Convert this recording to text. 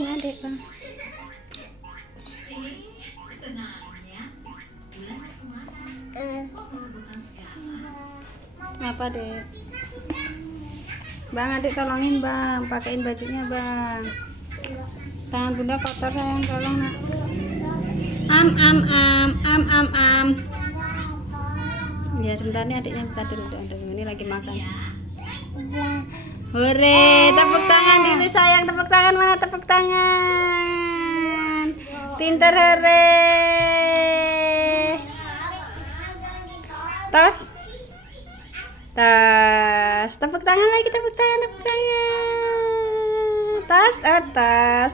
kucing adik bang. Apa dek? Bang, adik tolongin bang, pakein bajunya bang. Tangan bunda kotor sayang, tolong nak. Am. Ya sebentar nih adiknya buka dulu, ini lagi makan. Hore, tepuk tangan dulu sayang, tepuk tangan, mana tepuk tangan. Pinter, hore. Tas, tepuk tangan lagi, tepuk tangan. Tas, tas.